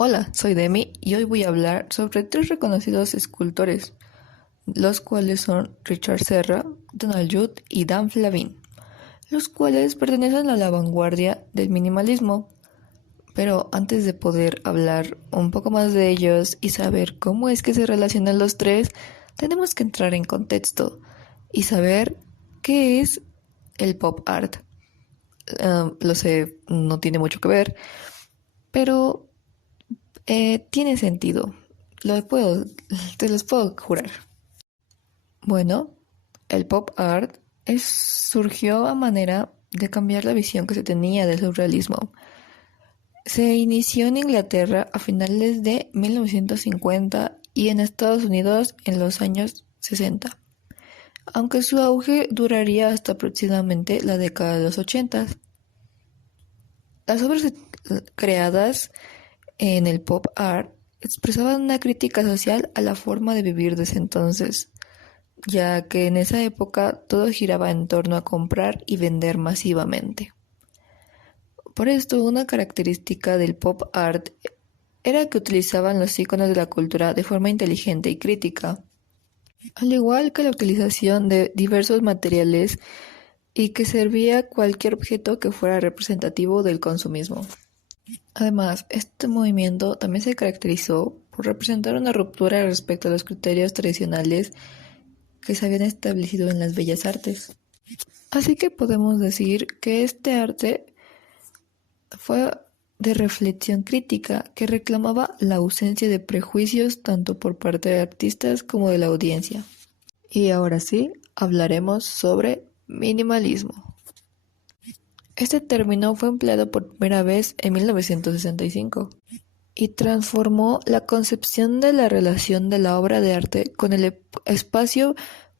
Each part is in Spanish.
Hola, soy Demi y hoy voy a hablar sobre tres reconocidos escultores, los cuales son Richard Serra, Donald Judd y Dan Flavin, los cuales pertenecen a la vanguardia del minimalismo. Pero antes de poder hablar un poco más de ellos y saber cómo es que se relacionan los tres, tenemos que entrar en contexto y saber qué es el pop art. Lo sé, no tiene mucho que ver, pero tiene sentido. Lo puedo, te los puedo jurar. Bueno, el pop art surgió a manera de cambiar la visión que se tenía del surrealismo. Se inició en Inglaterra a finales de 1950 y en Estados Unidos en los años 60, aunque su auge duraría hasta aproximadamente la década de los 80. Las obras creadas en el pop art expresaban una crítica social a la forma de vivir de ese entonces, ya que en esa época todo giraba en torno a comprar y vender masivamente. Por esto, una característica del pop art era que utilizaban los iconos de la cultura de forma inteligente y crítica, al igual que la utilización de diversos materiales y que servía cualquier objeto que fuera representativo del consumismo. Además, este movimiento también se caracterizó por representar una ruptura respecto a los criterios tradicionales que se habían establecido en las bellas artes. Así que podemos decir que este arte fue de reflexión crítica que reclamaba la ausencia de prejuicios tanto por parte de artistas como de la audiencia. Y ahora sí, hablaremos sobre minimalismo. Este término fue empleado por primera vez en 1965 y transformó la concepción de la relación de la obra de arte con el espacio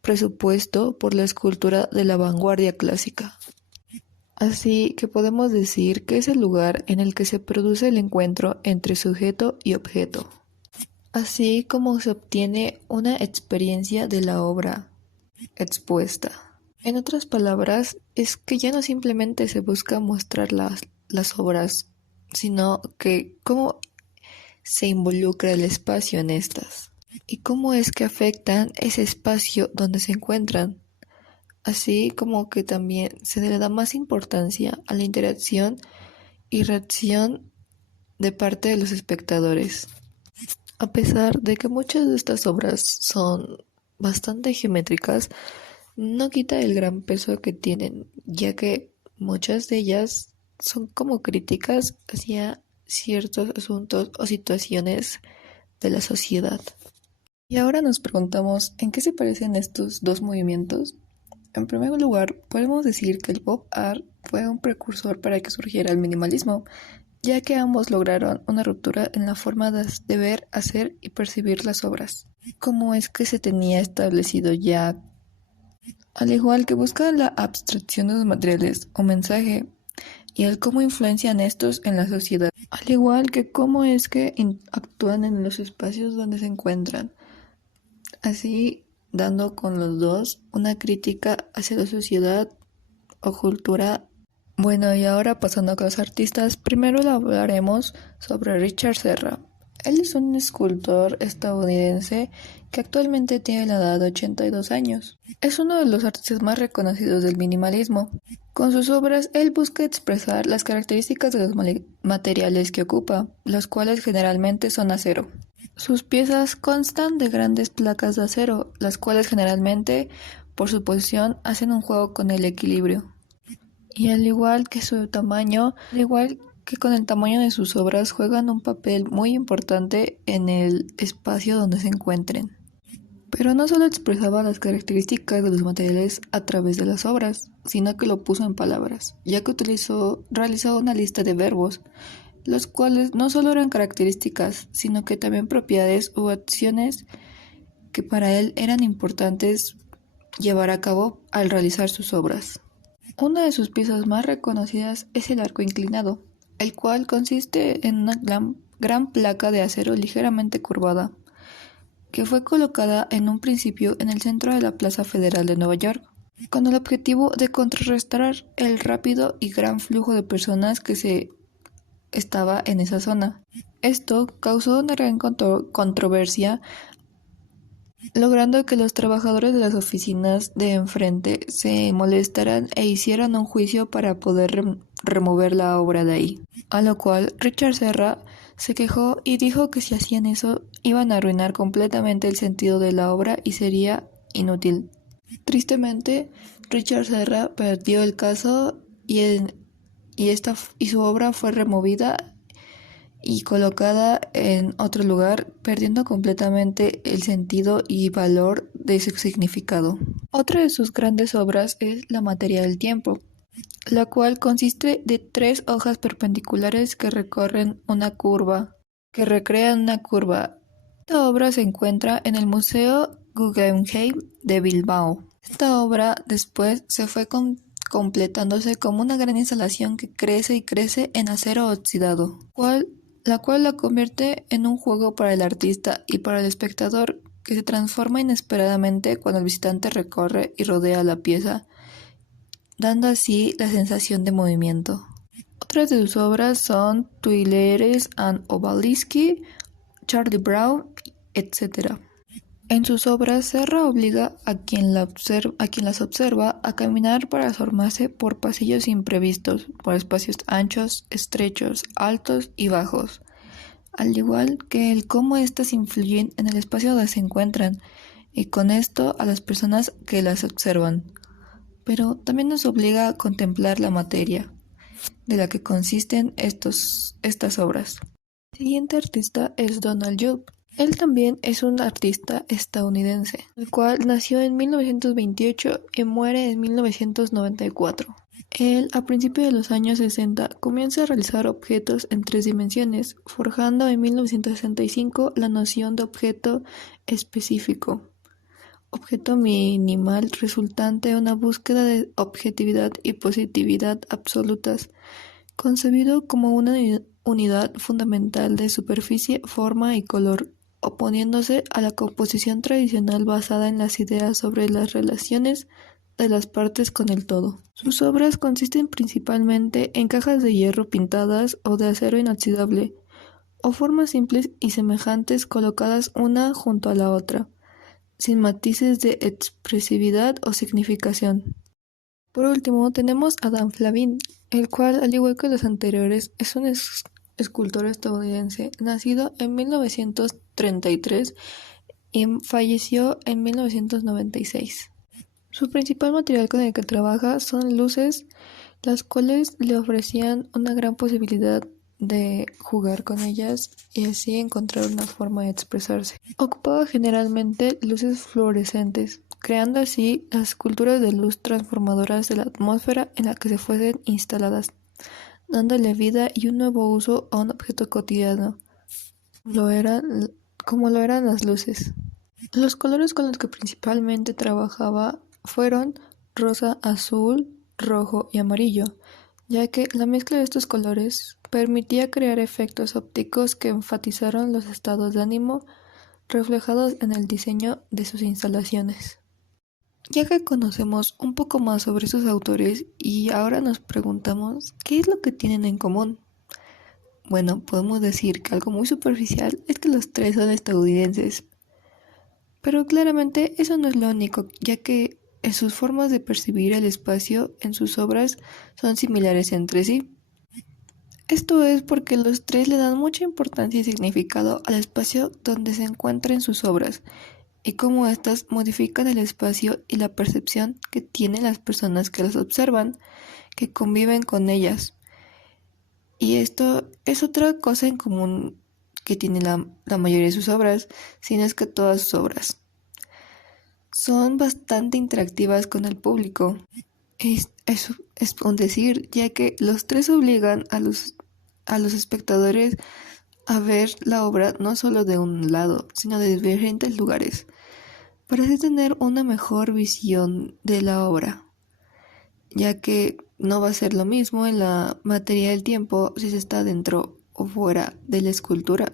presupuesto por la escultura de la vanguardia clásica. Así que podemos decir que es el lugar en el que se produce el encuentro entre sujeto y objeto, así como se obtiene una experiencia de la obra expuesta. En otras palabras, es que ya no simplemente se busca mostrar las obras, sino que cómo se involucra el espacio en estas y cómo es que afectan ese espacio donde se encuentran, así como que también se le da más importancia a la interacción y reacción de parte de los espectadores. A pesar de que muchas de estas obras son bastante geométricas, no quita el gran peso que tienen, ya que muchas de ellas son como críticas hacia ciertos asuntos o situaciones de la sociedad. Y ahora nos preguntamos, ¿en qué se parecen estos dos movimientos? En primer lugar, podemos decir que el pop art fue un precursor para que surgiera el minimalismo, ya que ambos lograron una ruptura en la forma de ver, hacer y percibir las obras. ¿Cómo es que se tenía establecido ya? Al igual que buscan la abstracción de los materiales o mensaje y el cómo influencian estos en la sociedad, al igual que cómo es que actúan en los espacios donde se encuentran, así dando con los dos una crítica hacia la sociedad o cultura. Bueno, y ahora pasando con los artistas, primero hablaremos sobre Richard Serra. Él es un escultor estadounidense que actualmente tiene la edad de 82 años. Es uno de los artistas más reconocidos del minimalismo. Con sus obras, él busca expresar las características de los materiales que ocupa, los cuales generalmente son acero. Sus piezas constan de grandes placas de acero, las cuales generalmente, por su posición, hacen un juego con el equilibrio. Y al igual que su tamaño, al igual que con el tamaño de sus obras, juegan un papel muy importante en el espacio donde se encuentren. Pero no solo expresaba las características de los materiales a través de las obras, sino que lo puso en palabras, ya que realizó una lista de verbos, los cuales no solo eran características, sino que también propiedades u acciones que para él eran importantes llevar a cabo al realizar sus obras. Una de sus piezas más reconocidas es el arco inclinado, el cual consiste en una gran placa de acero ligeramente curvada, que fue colocada en un principio en el centro de la Plaza Federal de Nueva York, con el objetivo de contrarrestar el rápido y gran flujo de personas que se estaba en esa zona. Esto causó una gran controversia, logrando que los trabajadores de las oficinas de enfrente se molestaran e hicieran un juicio para poder remover la obra de ahí. A lo cual Richard Serra se quejó y dijo que si hacían eso iban a arruinar completamente el sentido de la obra y sería inútil. Tristemente, Richard Serra perdió el caso y su obra fue removida y colocada en otro lugar, perdiendo completamente el sentido y valor de su significado. Otra de sus grandes obras es La materia del tiempo, la cual consiste de 3 hojas perpendiculares que recrean una curva. Esta obra se encuentra en el Museo Guggenheim de Bilbao. Esta obra después se fue completándose como una gran instalación que crece y crece en acero oxidado, la cual la convierte en un juego para el artista y para el espectador, que se transforma inesperadamente cuando el visitante recorre y rodea la pieza, dando así la sensación de movimiento. Otras de sus obras son Twilight and Obelisk, Charlie Brown, etc. En sus obras, Serra obliga a quien las observa a caminar para formarse por pasillos imprevistos, por espacios anchos, estrechos, altos y bajos, al igual que el cómo éstas influyen en el espacio donde se encuentran, y con esto a las personas que las observan. Pero también nos obliga a contemplar la materia de la que consisten estas obras. El siguiente artista es Donald Judd. Él también es un artista estadounidense, el cual nació en 1928 y muere en 1994. Él, a principios de los años 60, comienza a realizar objetos en 3 dimensiones, forjando en 1965 la noción de objeto específico, objeto minimal resultante de una búsqueda de objetividad y positividad absolutas, concebido como una unidad fundamental de superficie, forma y color, oponiéndose a la composición tradicional basada en las ideas sobre las relaciones de las partes con el todo. Sus obras consisten principalmente en cajas de hierro pintadas o de acero inoxidable, o formas simples y semejantes colocadas una junto a la otra, sin matices de expresividad o significación. Por último, tenemos a Dan Flavin, el cual, al igual que los anteriores, es un escultor estadounidense, nacido en 1933 y falleció en 1996. Su principal material con el que trabaja son luces, las cuales le ofrecían una gran posibilidad de jugar con ellas y así encontrar una forma de expresarse. Ocupaba generalmente luces fluorescentes, creando así las esculturas de luz transformadoras de la atmósfera en la que se fuesen instaladas, dándole vida y un nuevo uso a un objeto cotidiano, como lo eran las luces. Los colores con los que principalmente trabajaba fueron rosa, azul, rojo y amarillo, ya que la mezcla de estos colores permitía crear efectos ópticos que enfatizaron los estados de ánimo reflejados en el diseño de sus instalaciones. Ya que conocemos un poco más sobre sus autores y ahora nos preguntamos ¿qué es lo que tienen en común? Bueno, podemos decir que algo muy superficial es que los 3 son estadounidenses, pero claramente eso no es lo único, ya que en sus formas de percibir el espacio en sus obras son similares entre sí. Esto es porque los 3 le dan mucha importancia y significado al espacio donde se encuentran en sus obras y cómo éstas modifican el espacio y la percepción que tienen las personas que las observan, que conviven con ellas. Y esto es otra cosa en común que tiene la mayoría de sus obras, sino es que todas sus obras son bastante interactivas con el público. Es un decir, ya que los 3 obligan a los espectadores a ver la obra no solo de un lado, sino de diferentes lugares, para así tener una mejor visión de la obra, ya que no va a ser lo mismo en la materia del tiempo si se está dentro o fuera de la estructura.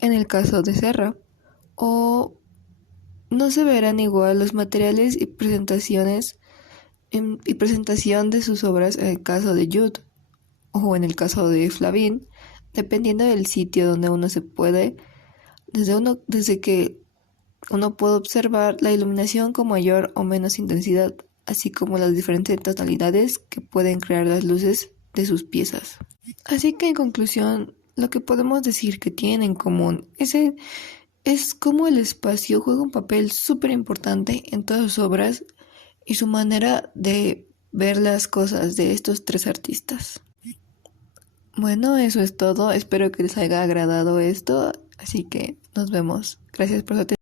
En el caso de Serra, o no se verán igual los materiales y presentación de sus obras en el caso de Judd o en el caso de Flavin, dependiendo del sitio donde uno se puede, desde que uno puede observar la iluminación con mayor o menos intensidad, así como las diferentes tonalidades que pueden crear las luces de sus piezas. Así que en conclusión, lo que podemos decir que tienen en común es cómo el espacio juega un papel súper importante en todas sus obras y su manera de ver las cosas de estos tres artistas. Bueno, eso es todo. Espero que les haya agradado esto. Así que nos vemos. Gracias por su atención.